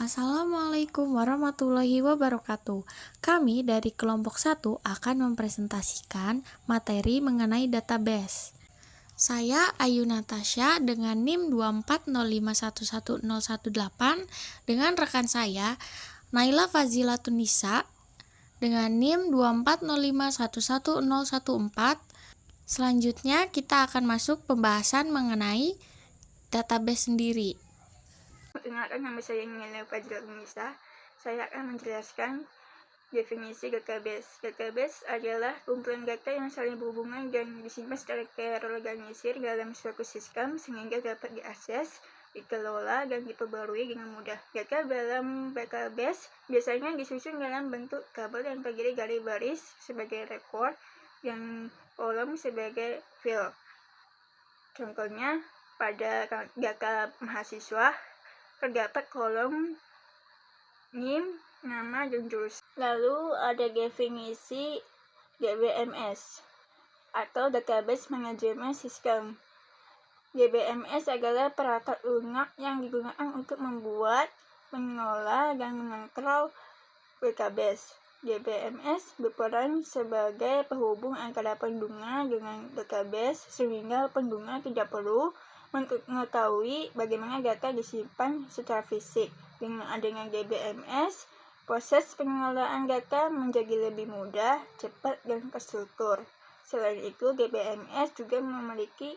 Assalamualaikum warahmatullahi wabarakatuh. Kami dari kelompok 1 akan mempresentasikan materi mengenai database. Saya Ayu Natasha dengan NIM 240511018 dengan rekan saya Naila Fazilatunisa dengan NIM 240511014. Selanjutnya kita akan masuk pembahasan mengenai database sendiri. Perkenalkan, nama saya Naila Fazilatunisa. Saya akan menjelaskan definisi database. Database adalah kumpulan data yang saling berhubungan dan disimpan secara terorganisir dalam suatu sistem sehingga dapat diakses, dikelola, dan diperbarui dengan mudah. Data dalam database biasanya disusun dalam bentuk tabel yang terdiri dari baris sebagai rekor dan kolom sebagai file. Contohnya, pada data mahasiswa terdapat kolom NIM, nama, dan jurusan. Lalu ada definisi DBMS atau Database Management System. DBMS adalah perangkat lunak yang digunakan untuk membuat, mengelola, dan mengontrol database. DBMS berperan sebagai penghubung antara pengguna dengan database sehingga pengguna tidak perlu mengetahui bagaimana data disimpan secara fisik. Dengan adanya DBMS, proses pengelolaan data menjadi lebih mudah, cepat, dan terstruktur. Selain itu, DBMS juga memiliki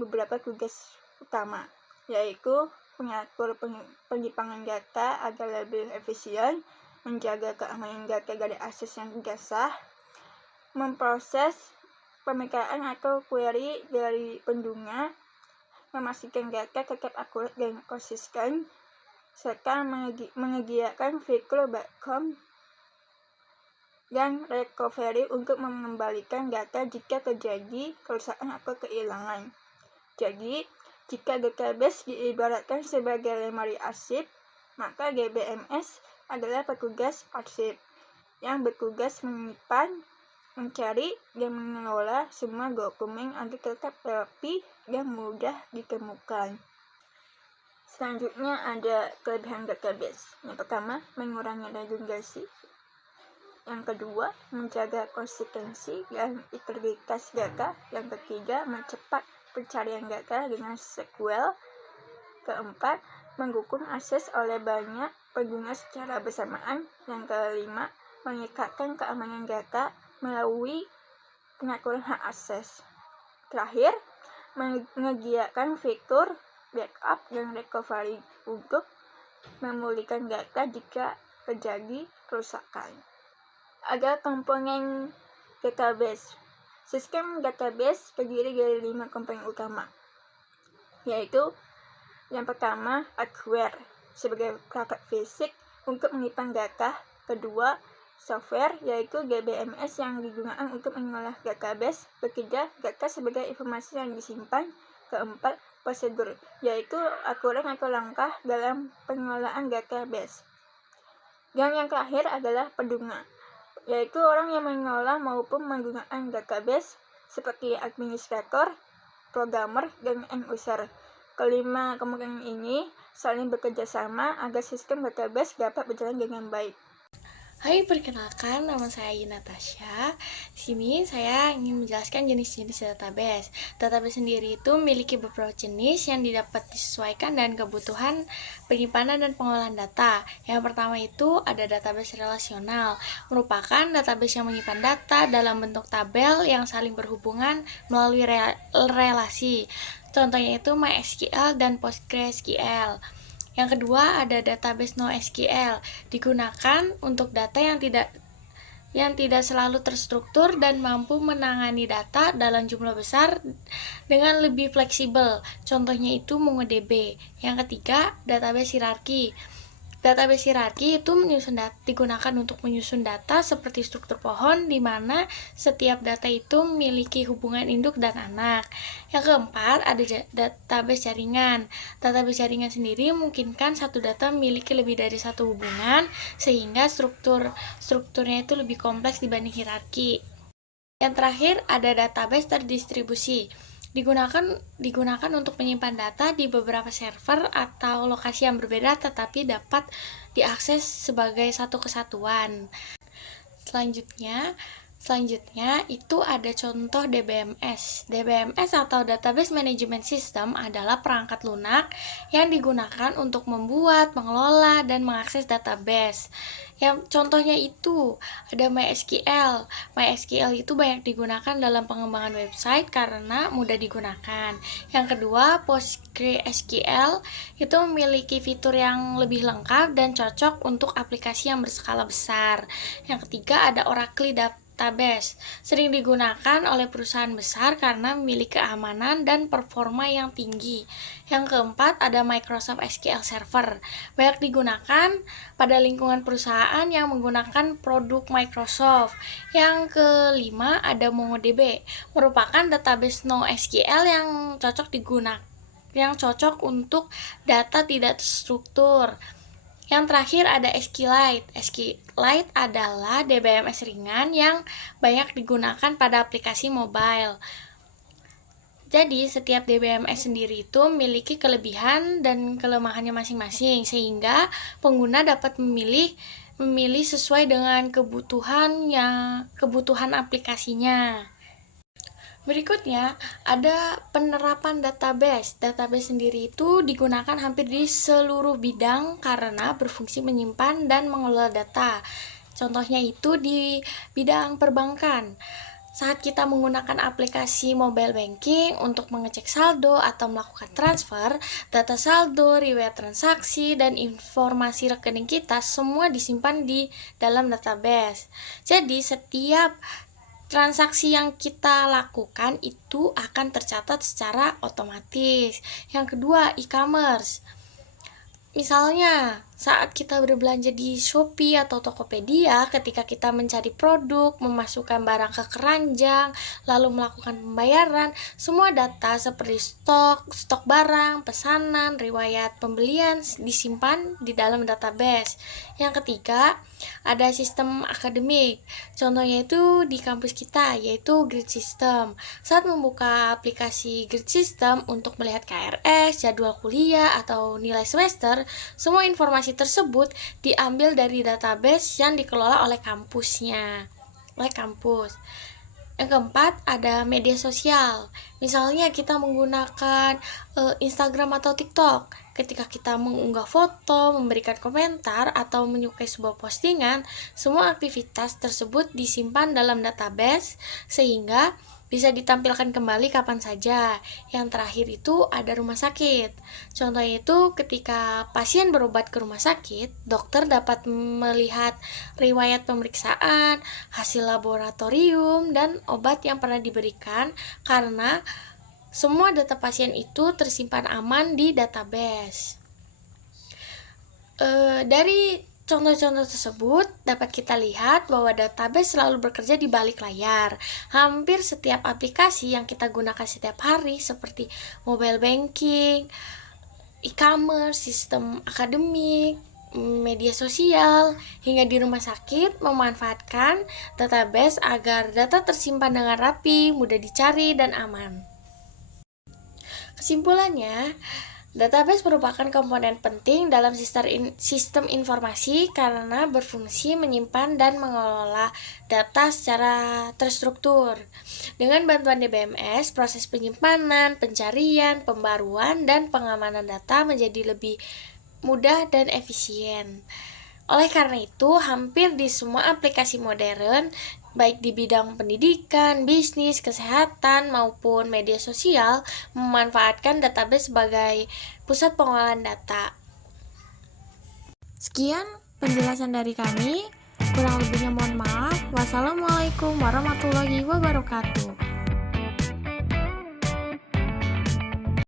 beberapa tugas utama, yaitu mengatur penyimpangan data agar lebih efisien, menjaga keamanan data dari akses yang tidak sah, memproses permintaan atau query dari pengguna, memastikan data tetap akurat dan konsisten, serta menyediakan fitur backup dan recovery untuk mengembalikan data jika terjadi kerusakan atau kehilangan. Jadi, jika database diibaratkan sebagai lemari arsip, maka DBMS adalah petugas arsip yang bertugas menyimpan, mencari, dan mengelola semua dokumen agar tetap rapi dan mudah ditemukan. Selanjutnya ada kelebihan database. Yang pertama, mengurangi redundansi. Yang kedua, menjaga konsistensi dan integritas data. Yang ketiga, mempercepat pencarian data dengan SQL. Keempat, mendukung akses oleh banyak pengguna secara bersamaan. Yang kelima, meningkatkan keamanan data melalui pengaturan hak akses. Terakhir, menyediakan fitur backup dan recovery untuk memulihkan data jika terjadi kerusakan. Ada komponen database. Sistem database terdiri dari 5 komponen utama, yaitu yang pertama, hardware sebagai perangkat fisik untuk menyimpan data. Kedua, software, yaitu DBMS yang digunakan untuk mengolah database. Ketiga, data sebagai informasi yang disimpan. Keempat, prosedur, yaitu aturan atau langkah dalam pengelolaan database. Dan yang terakhir adalah pengguna, yaitu orang yang mengelola maupun menggunakan database seperti administrator, programmer, dan end user. Kelima komponen ini saling bekerja sama agar sistem database dapat berjalan dengan baik. Hai, perkenalkan, nama saya Ayu Natasha. Di sini saya ingin menjelaskan jenis-jenis database. Database sendiri itu memiliki beberapa jenis yang dapat disesuaikan dengan kebutuhan penyimpanan dan pengolahan data. Yang pertama itu ada database relasional, merupakan database yang menyimpan data dalam bentuk tabel yang saling berhubungan melalui relasi. Contohnya itu MySQL dan PostgreSQL. Yang kedua ada database NoSQL, digunakan untuk data yang tidak selalu terstruktur dan mampu menangani data dalam jumlah besar dengan lebih fleksibel. Contohnya itu MongoDB. Yang ketiga, database hierarki. Database hierarki itu digunakan untuk menyusun data seperti struktur pohon, di mana setiap data itu memiliki hubungan induk dan anak. Yang keempat, ada database jaringan. Database jaringan sendiri memungkinkan satu data memiliki lebih dari satu hubungan, sehingga strukturnya itu lebih kompleks dibanding hierarki. Yang terakhir, ada database terdistribusi. digunakan untuk menyimpan data di beberapa server atau lokasi yang berbeda tetapi dapat diakses sebagai satu kesatuan. Selanjutnya itu ada contoh DBMS. DBMS atau Database Management System adalah perangkat lunak yang digunakan untuk membuat, mengelola, dan mengakses database. Yang contohnya itu ada MySQL. MySQL itu banyak digunakan dalam pengembangan website karena mudah digunakan. Yang kedua, PostgreSQL itu memiliki fitur yang lebih lengkap dan cocok untuk aplikasi yang berskala besar. Yang ketiga ada Oracle Database, sering digunakan oleh perusahaan besar karena memiliki keamanan dan performa yang tinggi. Yang keempat ada Microsoft SQL Server, banyak digunakan pada lingkungan perusahaan yang menggunakan produk Microsoft. Yang kelima ada MongoDB, merupakan database NoSQL yang cocok untuk data tidak terstruktur. Yang terakhir ada SQLite. SQLite adalah DBMS ringan yang banyak digunakan pada aplikasi mobile. Jadi, setiap DBMS sendiri itu memiliki kelebihan dan kelemahannya masing-masing, sehingga pengguna dapat memilih sesuai dengan kebutuhan aplikasinya. Berikutnya, ada penerapan database. Database sendiri itu digunakan hampir di seluruh bidang karena berfungsi menyimpan dan mengelola data. Contohnya itu di bidang perbankan. Saat kita menggunakan aplikasi mobile banking untuk mengecek saldo atau melakukan transfer, data saldo, riwayat transaksi, dan informasi rekening kita semua disimpan di dalam database. Jadi, setiap transaksi yang kita lakukan itu akan tercatat secara otomatis. Yang kedua, e-commerce. Misalnya, saat kita berbelanja di Shopee atau Tokopedia, ketika kita mencari produk, memasukkan barang ke keranjang, lalu melakukan pembayaran, semua data seperti stok barang, pesanan, riwayat pembelian disimpan di dalam database. Yang ketiga, ada sistem akademik. Contohnya itu di kampus kita, yaitu Grid System. Saat membuka aplikasi Grid System untuk melihat KRS, jadwal kuliah, atau nilai semester, semua informasi tersebut diambil dari database yang dikelola oleh kampus. Yang keempat, ada media sosial. Misalnya kita menggunakan Instagram atau TikTok. Ketika kita mengunggah foto, memberikan komentar, atau menyukai sebuah postingan, semua aktivitas tersebut disimpan dalam database sehingga bisa ditampilkan kembali kapan saja. Yang terakhir itu ada rumah sakit. Contohnya itu ketika pasien berobat ke rumah sakit, dokter dapat melihat riwayat pemeriksaan, hasil laboratorium, dan obat yang pernah diberikan karena semua data pasien itu tersimpan aman di database. Dari contoh-contoh tersebut dapat kita lihat bahwa database selalu bekerja di balik layar. Hampir setiap aplikasi yang kita gunakan setiap hari seperti mobile banking, e-commerce, sistem akademik, media sosial, hingga di rumah sakit memanfaatkan database agar data tersimpan dengan rapi, mudah dicari, dan aman. Kesimpulannya, database merupakan komponen penting dalam sistem informasi karena berfungsi menyimpan dan mengelola data secara terstruktur. Dengan bantuan DBMS, proses penyimpanan, pencarian, pembaruan, dan pengamanan data menjadi lebih mudah dan efisien. Oleh karena itu, hampir di semua aplikasi modern, baik di bidang pendidikan, bisnis, kesehatan, maupun media sosial, memanfaatkan database sebagai pusat pengolahan data. Sekian penjelasan dari kami. Kurang lebihnya mohon maaf. Wassalamualaikum warahmatullahi wabarakatuh.